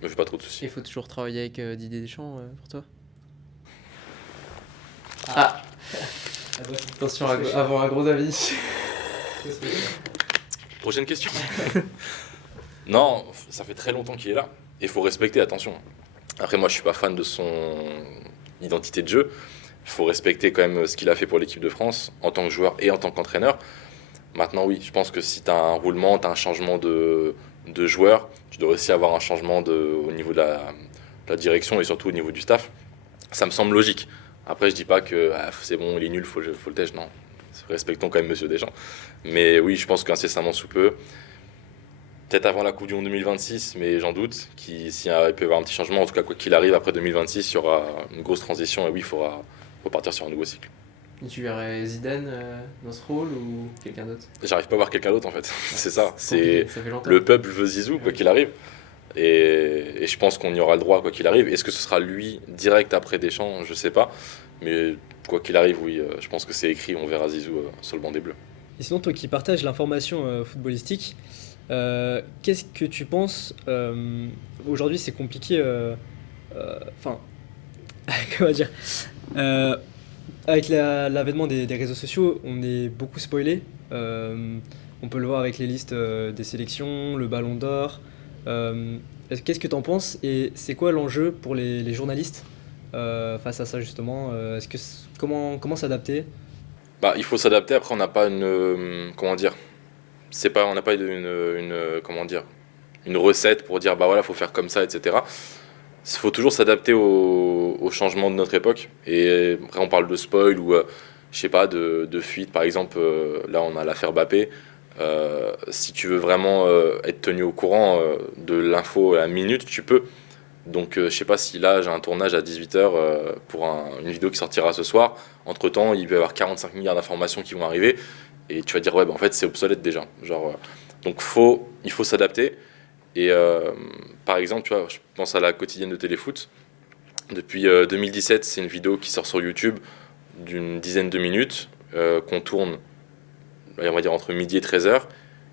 je me fais pas trop de soucis. Il faut toujours travailler avec Didier Deschamps pour toi. Ah, attention, avoir un gros avis. Prochaine question. Non, ça fait très longtemps qu'il est là. Et il faut respecter, attention. Après, moi, je suis pas fan de son identité de jeu. Il faut respecter quand même ce qu'il a fait pour l'équipe de France en tant que joueur et en tant qu'entraîneur. Maintenant, oui, je pense que si tu as un roulement, tu as un changement de joueur, tu dois aussi avoir un changement au niveau de la direction et surtout au niveau du staff. Ça me semble logique. Après, je dis pas que c'est bon, il est nul, faut le tèche. Non, respectons quand même Monsieur Deschamps. Mais oui, je pense qu'incessamment sous peu, peut-être avant la Coupe du Monde 2026, mais j'en doute, s'il peut y avoir un petit changement, en tout cas quoi qu'il arrive, après 2026, il y aura une grosse transition et oui, il faut partir sur un nouveau cycle. Et tu verrais Zidane dans ce rôle ou quelqu'un d'autre? J'arrive pas à voir quelqu'un d'autre en fait, c'est ça. Ça fait longtemps. Le peuple veut Zizou quoi qu'il arrive. Et je pense qu'on y aura le droit quoi qu'il arrive. Est-ce que ce sera lui direct après Deschamps? Je sais pas. Mais quoi qu'il arrive, oui, je pense que c'est écrit, on verra Zizou sur le banc des Bleus. Et sinon, toi qui partages l'information footballistique, qu'est-ce que tu penses aujourd'hui, c'est compliqué. Enfin, comment dire avec l'avènement des réseaux sociaux, on est beaucoup spoilé. On peut le voir avec les listes des sélections, le Ballon d'Or. Qu'est-ce que tu en penses et c'est quoi l'enjeu pour les journalistes face à ça justement comment s'adapter? Bah, il faut s'adapter. Après, on n'a pas comment dire. On n'a pas comment dire, une recette pour dire bah voilà, faut faire comme ça, etc. Il faut toujours s'adapter aux changements de notre époque. Et après, on parle de spoil ou je sais pas de fuite. Par exemple, là, on a l'affaire Mbappé. Si tu veux vraiment être tenu au courant de l'info à la minute, tu peux. Donc, je sais pas si là, j'ai un tournage à 18h pour une vidéo qui sortira ce soir. Entre-temps, il va y avoir 45 milliards d'informations qui vont arriver. Et tu vas dire, ouais, bah, en fait, c'est obsolète déjà. Donc, il faut s'adapter. Et par exemple, tu vois, je pense à la quotidienne de Téléfoot. Depuis 2017, c'est une vidéo qui sort sur YouTube d'une dizaine de minutes qu'on tourne, on va dire, entre midi et 13h.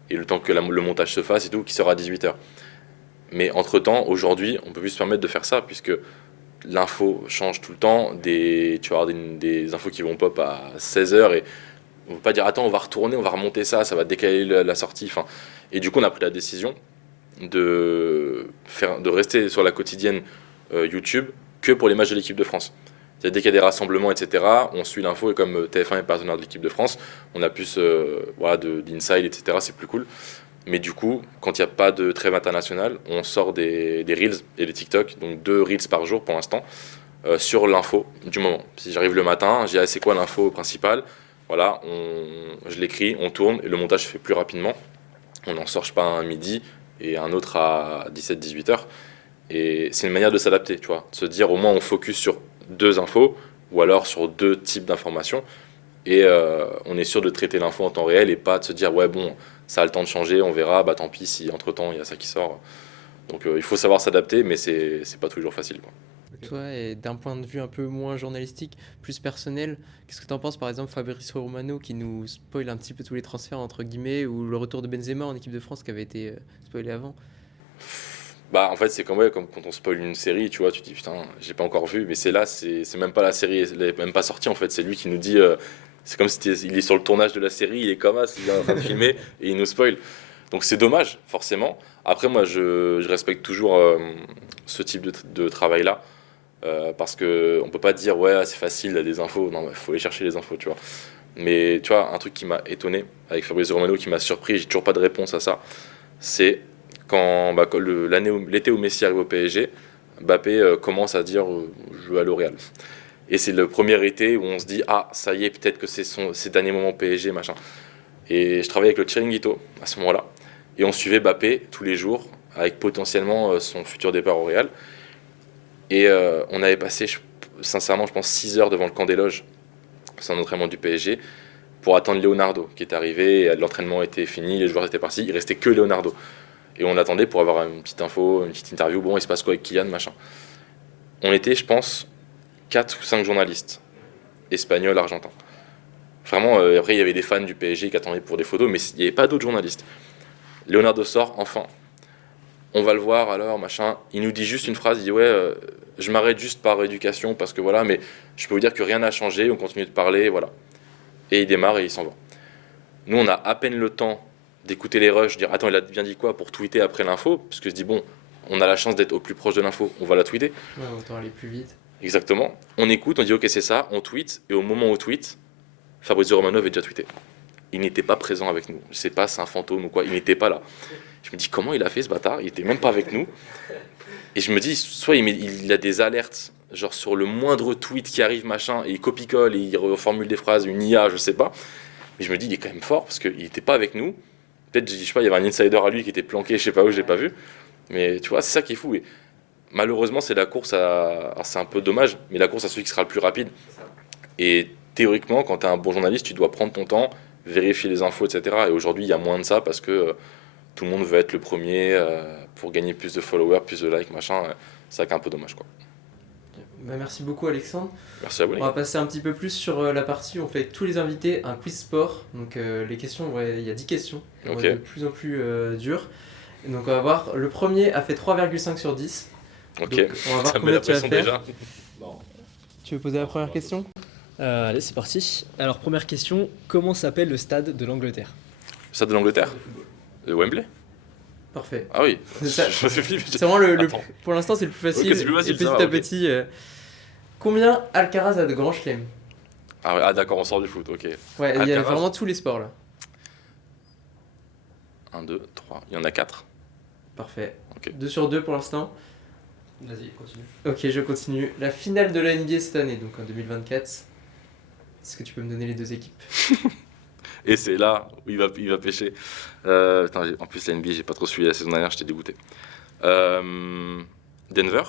Et le temps que le montage se fasse et tout, qui sera à 18h. Mais entre-temps, aujourd'hui, on peut plus se permettre de faire ça, puisque l'info change tout le temps. Tu vas avoir des infos qui vont pop à 16h, et on ne peut pas dire, attends, on va retourner, on va remonter ça va décaler la sortie. Enfin, et du coup, on a pris la décision de rester sur la quotidienne YouTube que pour les matchs de l'équipe de France. Dès qu'il y a des rassemblements, etc., on suit l'info, et comme TF1 est partenaire de l'équipe de France, on a plus d'inside, etc., c'est plus cool. Mais du coup, quand il n'y a pas de trêve internationale, on sort des Reels et des TikTok, donc 2 Reels par jour pour l'instant, sur l'info du moment. Si j'arrive le matin, j'ai c'est quoi l'info principale, voilà, je l'écris, on tourne, et le montage se fait plus rapidement. On n'en sort pas un midi et un autre à 17-18 heures. Et c'est une manière de s'adapter, tu vois, de se dire au moins on focus sur 2 infos, ou alors sur 2 types d'informations. et on est sûr de traiter l'info en temps réel et pas de se dire ouais bon ça a le temps de changer, on verra, bah tant pis si entre temps il y a ça qui sort. Donc il faut savoir s'adapter, mais c'est pas toujours facile, quoi. Toi, et d'un point de vue un peu moins journalistique, plus personnel, qu'est-ce que tu en penses par exemple Fabrizio Romano qui nous spoil un petit peu tous les transferts entre guillemets ou le retour de Benzema en équipe de France qui avait été spoilé avant? Bah en fait c'est comme, ouais, comme quand on spoil une série, tu vois, tu te dis putain j'ai pas encore vu, mais c'est là, c'est même pas la série, elle est même pas sortie en fait, c'est lui qui nous dit, c'est comme si il est sur le tournage de la série, il est comme ça, il est en train de filmer et il nous spoil. Donc c'est dommage forcément. Après moi je respecte toujours ce type de travail là. Parce que on peut pas dire ouais c'est facile, il y a des infos, non il faut aller chercher les infos, tu vois. Mais tu vois un truc qui m'a étonné avec Fabrizio Romano, qui m'a surpris, j'ai toujours pas de réponse à ça, c'est quand l'été où Messi arrive au PSG, Mbappé commence à dire je veux aller au Real. Et c'est le premier été où on se dit ah ça y est peut-être que c'est ses derniers moments au PSG machin. Et je travaillais avec le Chiringuito à ce moment-là et on suivait Mbappé tous les jours avec potentiellement son futur départ au Real. Et on avait passé, sincèrement, je pense 6 heures devant le camp des loges, c'est un entraînement du PSG, pour attendre Leonardo qui est arrivé. Et l'entraînement était fini, les joueurs étaient partis, il restait que Leonardo. Et on attendait pour avoir une petite info, une petite interview. Bon, il se passe quoi avec Kylian, machin. On était, je pense, 4 ou 5 journalistes, espagnols, argentins. Vraiment, après, il y avait des fans du PSG qui attendaient pour des photos, mais il n'y avait pas d'autres journalistes. Leonardo sort, enfin. On va le voir alors, machin. Il nous dit juste une phrase, il dit ouais, je m'arrête juste par éducation parce que voilà, mais je peux vous dire que rien n'a changé, on continue de parler, voilà. Et il démarre et il s'en va. Nous, on a à peine le temps d'écouter les rushs, dire attends, il a bien dit quoi pour tweeter après l'info, parce que je dis bon, on a la chance d'être au plus proche de l'info, on va la tweeter. Ouais, autant aller plus vite. Exactement. On écoute, on dit ok, c'est ça, on tweet, et au moment où on tweet, Fabrizio Romano avait déjà tweeté. Il n'était pas présent avec nous. Je sais pas, c'est un fantôme ou quoi, il n'était pas là. Je me dis comment il a fait ce bâtard, il était même pas avec nous. Et je me dis, soit il a des alertes, genre sur le moindre tweet qui arrive, machin, et il copie-colle, et il reformule des phrases, une IA, je sais pas. Mais je me dis, il est quand même fort, parce qu'il était pas avec nous. Peut-être, je sais pas, il y avait un insider à lui qui était planqué, je sais pas où, je l'ai pas vu. Mais tu vois, c'est ça qui est fou. Et malheureusement, c'est la course à... Alors, c'est un peu dommage, mais la course à celui qui sera le plus rapide. Et théoriquement, quand tu es un bon journaliste, tu dois prendre ton temps, vérifier les infos, etc. Et aujourd'hui, il y a moins de ça, parce que tout le monde veut être le premier pour gagner plus de followers, plus de likes, machin. C'est ça qui est un peu dommage, quoi. Bah, merci beaucoup Alexandre. Merci à vous, les On va gars. passer un petit peu plus sur la partie où on fait avec tous les invités un quiz sport. Donc les questions, ouais, il y a 10 questions, elles vont Ok. être de plus en plus dures. Et donc on va voir, le premier a fait 3,5 sur 10. Ok. Donc, on va voir Ça me met combien la tu vas pression faire. déjà. Tu veux poser la première question? Allez, c'est parti. Alors, première question, comment s'appelle le stade de l'Angleterre? Stade de l'Angleterre. De Wembley. Parfait. Ah oui. C'est ça. Je me suis flippé. C'est vraiment Attends. pour l'instant c'est le plus facile. Ok, c'est le plus facile, Et petit ça va, à ok. petit. Combien Alcaraz a de grands chelems? Ah, ouais, ah, d'accord, on sort du foot, ok. Ouais, il y a Alcaraz. vraiment tous les sports là. 1, 2, 3. Il y en a 4. Parfait. Ok. 2 sur 2 pour l'instant. Vas-y, continue. Ok, je continue. La finale de la NBA cette année, donc en 2024. Est-ce que tu peux me donner les deux équipes? Et c'est là où il va pêcher. Putain, en plus, la NBA, j'ai pas trop suivi la saison dernière, j'étais dégoûté. Denver.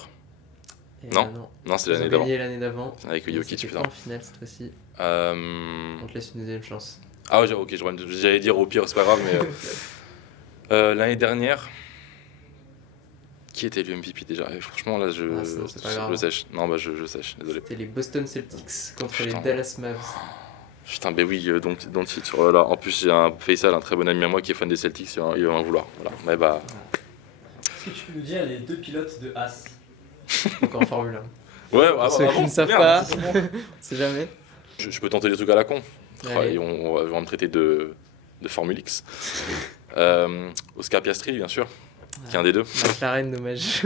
Et Non. non. Non, c'est Ils l'année ont d'avant. gagné l'année d'avant. Avec Et Jokic, c'était putain. pas en finale cette fois-ci. Euh, On te laisse une deuxième chance. Ah, ouais, ok, j'allais dire au pire, c'est pas grave, mais. L'année dernière. Qui était le MVP déjà? Et franchement, là, Ah, c'est pas grave. je sèche. Non, bah, je sèche, désolé. C'était les Boston Celtics contre Putain. les Dallas Mavs. Putain, ben oui, donc titre. Là. En plus, j'ai un Faisal, un très bon ami à moi qui est fan des Celtics, il va m'en vouloir. Voilà. Mais bah. Est-ce que tu peux nous dire les deux pilotes de As? Donc en Formule 1. Ouais, Pour ceux qui ne savent merde. pas, on sait jamais. Je peux tenter des trucs à la con. Allez. Et on va me traiter de Formule X. Oscar Piastri, bien sûr, qui est un des deux. McLaren, dommage.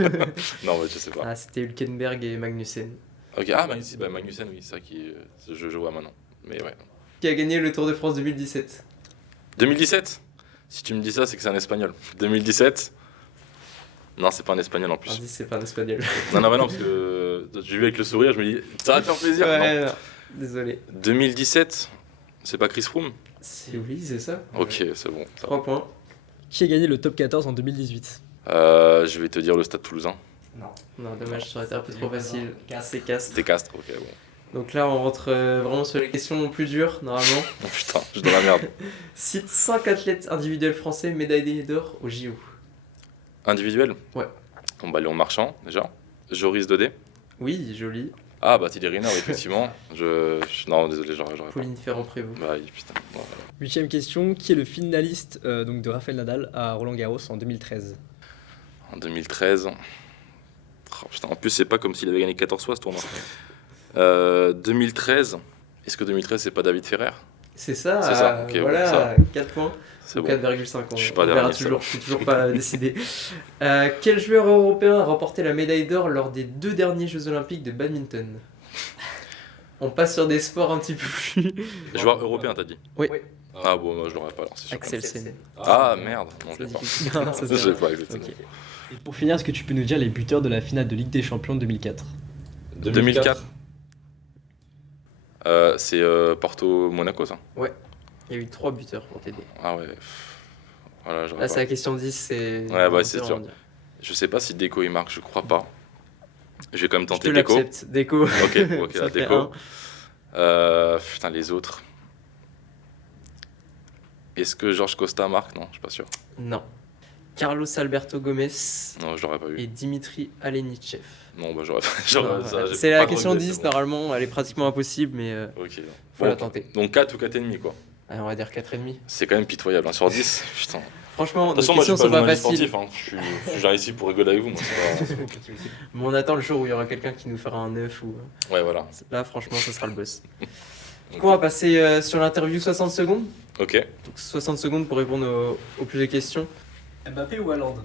Non, ouais, je sais pas. Ah, c'était Hülkenberg et Magnussen. Ok, ah, Magnussen, oui, c'est ça qui. Je vois maintenant. Mais ouais. Qui a gagné le Tour de France 2017? 2017. Si tu me dis ça, c'est que c'est un espagnol. 2017. Non, c'est pas un espagnol en plus. Indice, c'est pas un espagnol. Non, mais non, parce que j'ai vu avec le sourire, je me dis, ça va te faire plaisir. Non. Ouais, non. Désolé. 2017, c'est pas Chris Froome? C'est oui, c'est ça. Ok, c'est bon. Ça va. 3 points. Qui a gagné le top 14 en 2018? Je vais te dire le Stade Toulousain. Non. Non, dommage, ça aurait été un peu trop facile. C'est Castres. C'était Castres, ok, bon. Donc là, on rentre vraiment sur les questions plus dures, normalement. Oh putain, je suis dans la merde. Cite 5 athlètes individuels français médaillés d'or au JO. Individuel? Ouais. Bon, bah, Léon Marchand, déjà. Joris Dodé. Oui, joli. Ah, bah, Teddy Riner, effectivement. Non, désolé, j'aurais pas. Pauline Ferrand-Prévôt. Bah, oui, putain. Bon, 8e question, qui est le finaliste donc de Rafael Nadal à Roland Garros en 2013? en 2013. Oh, putain, en plus, c'est pas comme s'il avait gagné 14 fois ce tournoi. 2013. Est-ce que 2013, c'est pas David Ferrer? C'est ça, C'est ça, ok, voilà, ça. 4 points. C'est Ou bon. 4,5. Je suis On pas verra dernier, toujours, je suis toujours pas décidé. Quel joueur européen a remporté la médaille d'or lors des 2 derniers Jeux Olympiques de badminton? On passe sur des sports un petit peu plus. Joueur européen, t'as dit? Oui. Ah, bon, moi, je l'aurais pas, alors, c'est sûr. Axel Sen. Ah, merde. Non, je l'ai pas. Non, ça, Je c'est l'ai pas, exactement. Ok. Et pour finir, est-ce que tu peux nous dire les buteurs de la finale de Ligue des Champions 2004? 2004. C'est Porto-Monaco, ça. Il y a eu 3 buteurs pour t'aider. Ah ouais. Voilà, j'aurais Là, pas. c'est la question 10. C'est Ouais, bah, c'est on va sûr. dire. Je sais pas si Deco il marque, je crois pas. Je vais quand même Je te tenter Deco. l'accepte. Déco. Ok, Ça la fait Deco. Putain, les autres. Est-ce que Georges Costa marque? Non, je suis pas sûr. Non. Carlos Alberto Gomez Non, je l'aurais pas eu. et Dimitri Alenichev. Non, bah j'aurais pas. Non, ça, voilà. j'ai C'est pas la de question regret, 10, c'est bon. normalement, elle est pratiquement impossible, mais Ok. faut la Bon, tenter. donc 4 ou 4,5 quoi. Allez, on va dire 4,5. C'est quand même pitoyable, hein, sur 10. Putain. De Franchement, toute nos façon, moi je questions suis pas sont pas journaliste faciles. sportif. Hein. Je viens ici pour rigoler avec vous. Moi, c'est pas... Mais on attend le jour où il y aura quelqu'un qui nous fera un 9 ou... Ouais, voilà. Là, franchement, ce sera le boss. Donc, on va passer sur l'interview 60 secondes. Ok. Donc 60 secondes pour répondre aux plus de questions. Mbappé ou Haaland?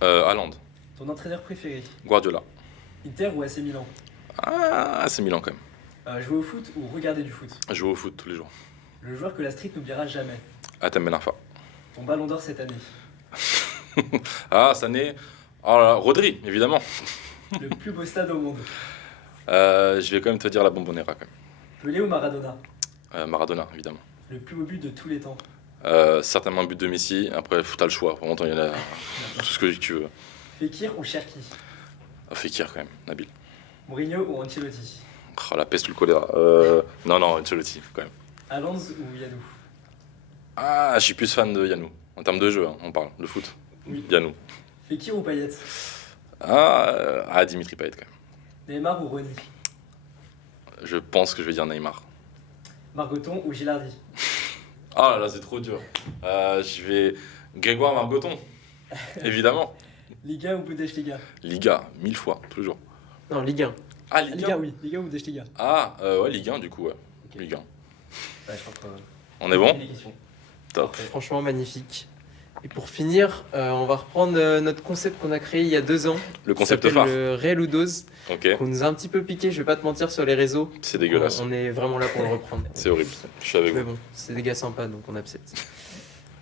Haaland. Ton entraîneur préféré? Guardiola. Inter ou AC Milan? Ah, c'est Milan quand même. Jouer au foot ou regarder du foot? Jouer au foot tous les jours. Le joueur que la street n'oubliera jamais? Atem Ben Arfa. Ton ballon d'or cette année? Ah, cette année. Oh là là, Rodri, évidemment. Le plus beau stade au monde? Je vais quand même te dire la Bombonera quand même. Pelé ou Maradona? Maradona, évidemment. Le plus beau but de tous les temps? Certainement un but de Messi. Après, t'as le choix. Vraiment, il y en a tout ce que tu veux. Fekir ou Cherki? Fekir quand même, Nabil. Mourinho ou Ancelotti? Oh, la peste ou le choléra. Non, Ancelotti quand même. Haaland ou Yanou? Ah, je suis plus fan de Yanou. En termes de jeu, hein, on parle, de foot. Oui. Yanou. Fekir ou Payet? Dimitri Payet quand même. Neymar ou Rony? Je pense que je vais dire Neymar. Margoton ou Gilardi? Ah là, c'est trop dur. Je vais Grégoire Margoton, évidemment. Liga ou Bundesliga? Liga, 1000 fois, toujours. Non, Ligue 1. Ah, Ligue 1. Liga, oui. Liga ou Bundesliga? Ah, ouais, Ligue 1 du coup, ouais. Ligue 1. Ouais, je crois que... On est bon? Les questions. Top. Franchement, magnifique. Et pour finir, on va reprendre notre concept qu'on a créé il y a 2 ans. Le qui concept s'appelle phare. le Réel ou Dose, Ok, qu'on nous a un petit peu piqué, je vais pas te mentir, sur les réseaux. c'est dégueulasse. On est vraiment là pour le reprendre. C'est horrible. Je suis avec Mais vous. bon, c'est des gars sympas, donc on accepte.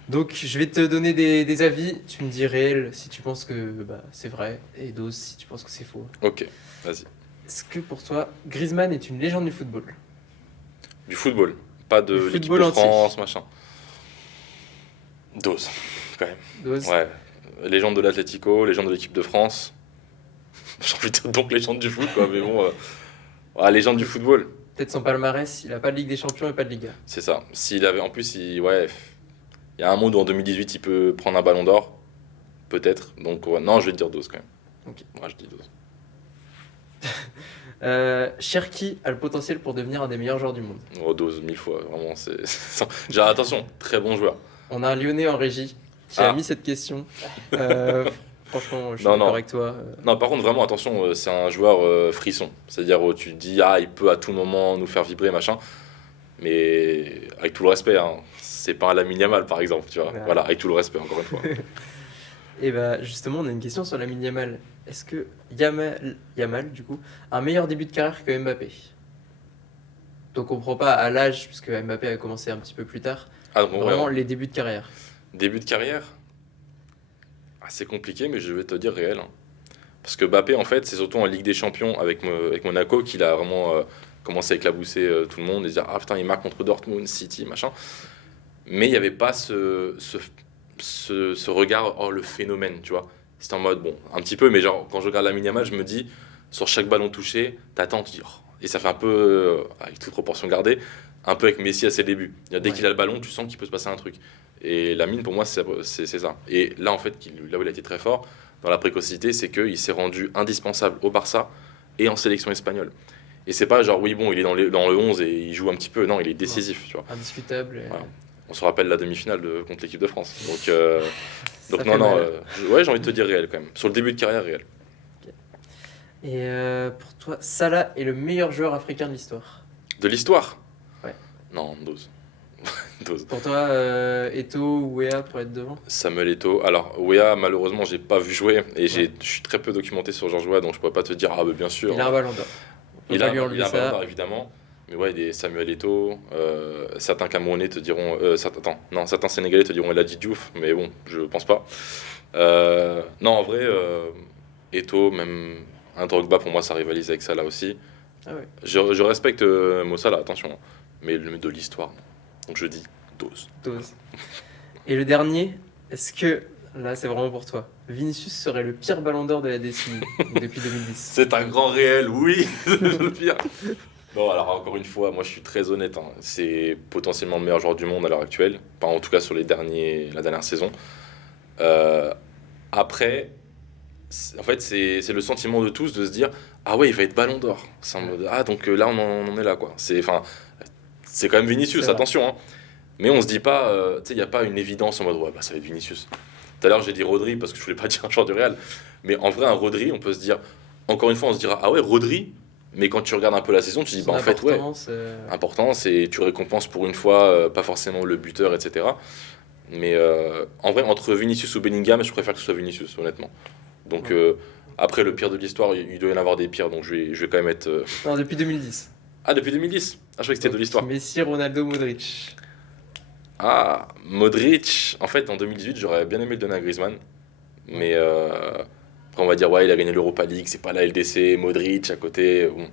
Donc je vais te donner des avis, tu me dis réel si tu penses que c'est vrai, et dose si tu penses que c'est faux. Ok, vas-y. Est-ce que pour toi, Griezmann est une légende du football? Du football, pas de Du l'équipe football de entier. France, machin. Dose, quand même. Dose. Ouais. Légende de l'Atlético, légende de l'équipe de France. J'ai envie de dire donc légende du foot, quoi. Mais bon, légende du football, Peut-être son palmarès, il a pas de Ligue des Champions et pas de Liga. c'est ça. S'il avait, en plus, il y a un monde où en 2018 il peut prendre un ballon d'or, peut-être. Donc ouais, non, je vais te dire dose quand même. Ok. Ouais, je dis dose. Cherki a le potentiel pour devenir un des meilleurs joueurs du monde. Oh, dose 1000 fois, vraiment. Genre, attention, très bon joueur. On a un Lyonnais en régie qui a Ah. mis cette question. Franchement, je suis Non, d'accord non. avec toi. Non, par contre, vraiment, attention, c'est un joueur frisson. C'est-à-dire où tu te dis, il peut à tout moment nous faire vibrer, machin. Mais avec tout le respect, hein, c'est pas un Lamine Yamal, par exemple, tu vois. Ouais. Voilà, avec tout le respect, encore une fois. Et justement, on a une question sur Lamine Yamal. Est-ce que Yamal, du coup, a un meilleur début de carrière que Mbappé? Donc on prend pas à l'âge, puisque Mbappé a commencé un petit peu plus tard. Ah, donc, Vraiment ouais, les débuts de carrière. début de carrière, c'est compliqué, mais je vais te dire réel. Hein. Parce que Mbappé, en fait, c'est surtout en Ligue des Champions avec Monaco qu'il a vraiment commencé à éclabousser tout le monde et dire, ah putain, il marque contre Dortmund, City, machin. Mais il n'y avait pas ce regard, oh le phénomène, tu vois. C'était en mode, bon, un petit peu, mais genre, quand je regarde Lamine Yamal, je me dis, sur chaque ballon touché, t'attends, tu dis, oh, et ça fait un peu, avec toute proportion gardée, un peu avec Messi à ses débuts. Dès Ouais. qu'il a le ballon, tu sens qu'il peut se passer un truc. Et Lamine, pour moi, c'est ça. Et là, en fait, là où il a été très fort, dans la précocité, c'est qu'il s'est rendu indispensable au Barça et en sélection espagnole. Et c'est pas genre, oui, bon, il est dans le 11 et il joue un petit peu. Non, il est décisif, tu vois. Indiscutable. Voilà. On se rappelle la demi-finale contre l'équipe de France. Donc, Ça donc fait non, mal. ouais, j'ai envie de te dire réel quand même. Sur le début de carrière, réel. Et pour toi, Salah est le meilleur joueur africain de l'histoire. De l'histoire? Ouais. Non, Dose. Dose. Pour toi, Eto'o ou Wea pour être devant? Samuel Eto'o. Alors, Wea, malheureusement, j'ai pas vu jouer et Ouais. je suis très peu documenté sur Georges Weah, donc je pourrais pas te dire, ah, bah, bien sûr. Il a un ballon d'or. On peut Il pas a, lui enlever il a un ballon ça. d'or, évidemment. Mais ouais, des Samuel Eto'o, certains Camerounais te diront. Certains Sénégalais te diront El Hadji Diouf, mais bon, je pense pas. Non, en vrai, Eto'o, même un Drogba, pour moi, ça rivalise avec Salah aussi. Ah ouais. Je respecte Mo Salah, attention, mais de l'histoire, non. Donc je dis Dose. Dose. Et le dernier, est-ce que, là c'est vraiment pour toi, Vinicius serait le pire ballon d'or de la décennie depuis 2010? C'est un grand réel, oui, c'est le pire. Non, alors encore une fois, moi je suis très honnête, hein. C'est potentiellement le meilleur joueur du monde à l'heure actuelle, pas en tout cas sur la dernière saison. Après, en fait, c'est le sentiment de tous de se dire, ah ouais, il va être ballon d'or. C'est en mode, ah donc là on en est là quoi. C'est quand même Vinicius, C'est vrai. attention, hein. Mais on se dit pas, tu sais, il n'y a pas une évidence en mode, ouais, bah ça va être Vinicius. Tout à l'heure j'ai dit Rodri parce que je voulais pas dire un joueur du Real, mais en vrai, un Rodri, on peut se dire, encore une fois, on se dira, ah ouais, Rodri. Mais quand tu regardes un peu la saison, tu te dis, Son bah en fait, ouais, importance, important, c'est tu récompenses pour une fois, pas forcément le buteur, etc. Mais en vrai, entre Vinicius ou Bellingham, je préfère que ce soit Vinicius, honnêtement. Donc Ouais. après, le pire de l'histoire, il doit y en avoir des pires, donc je vais quand même être. Non, depuis 2010. Ah, depuis 2010? Ah, je croyais que c'était de Donc, l'histoire. Messi, Ronaldo, Modric. Ah, Modric, en fait, en 2018, j'aurais bien aimé le donner à Griezmann. Mais après, on va dire, ouais, il a gagné l'Europa League, c'est pas la LDC, Modric à côté. Bon.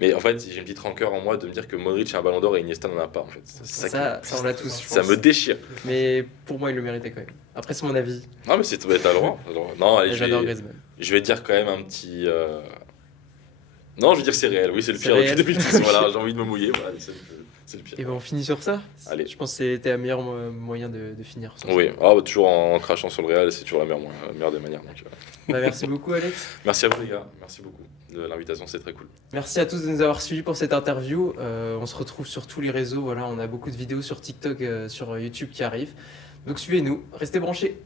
Mais en fait, j'ai une petite rancœur en moi de me dire que Modric a un ballon d'or et Iniesta n'en a pas, en fait. C'est Ça, on l'a tous, je ça pense. me déchire. Mais pour moi, il le méritait quand même. Après, c'est mon avis. Non, mais c'est, t'as le droit. Non, allez, Et j'adore Griezmann. je vais dire quand même un petit. Non, je veux dire c'est réel. Oui, c'est le C'est pire depuis réel. 2010. Voilà, j'ai envie de me mouiller. Voilà, c'est le pire. Et ben, on finit sur ça. Allez. Je pense que c'était un meilleur moyen de finir. sur ça. Oui, ah, bah, toujours en crachant sur le Real, c'est toujours la meilleure des manières. Donc, Bah, merci beaucoup, Alex. merci à vous, les gars. Merci beaucoup de l'invitation, c'est très cool. Merci à tous de nous avoir suivis pour cette interview. On se retrouve sur tous les réseaux. Voilà, on a beaucoup de vidéos sur TikTok, sur YouTube qui arrivent. Donc suivez-nous, restez branchés.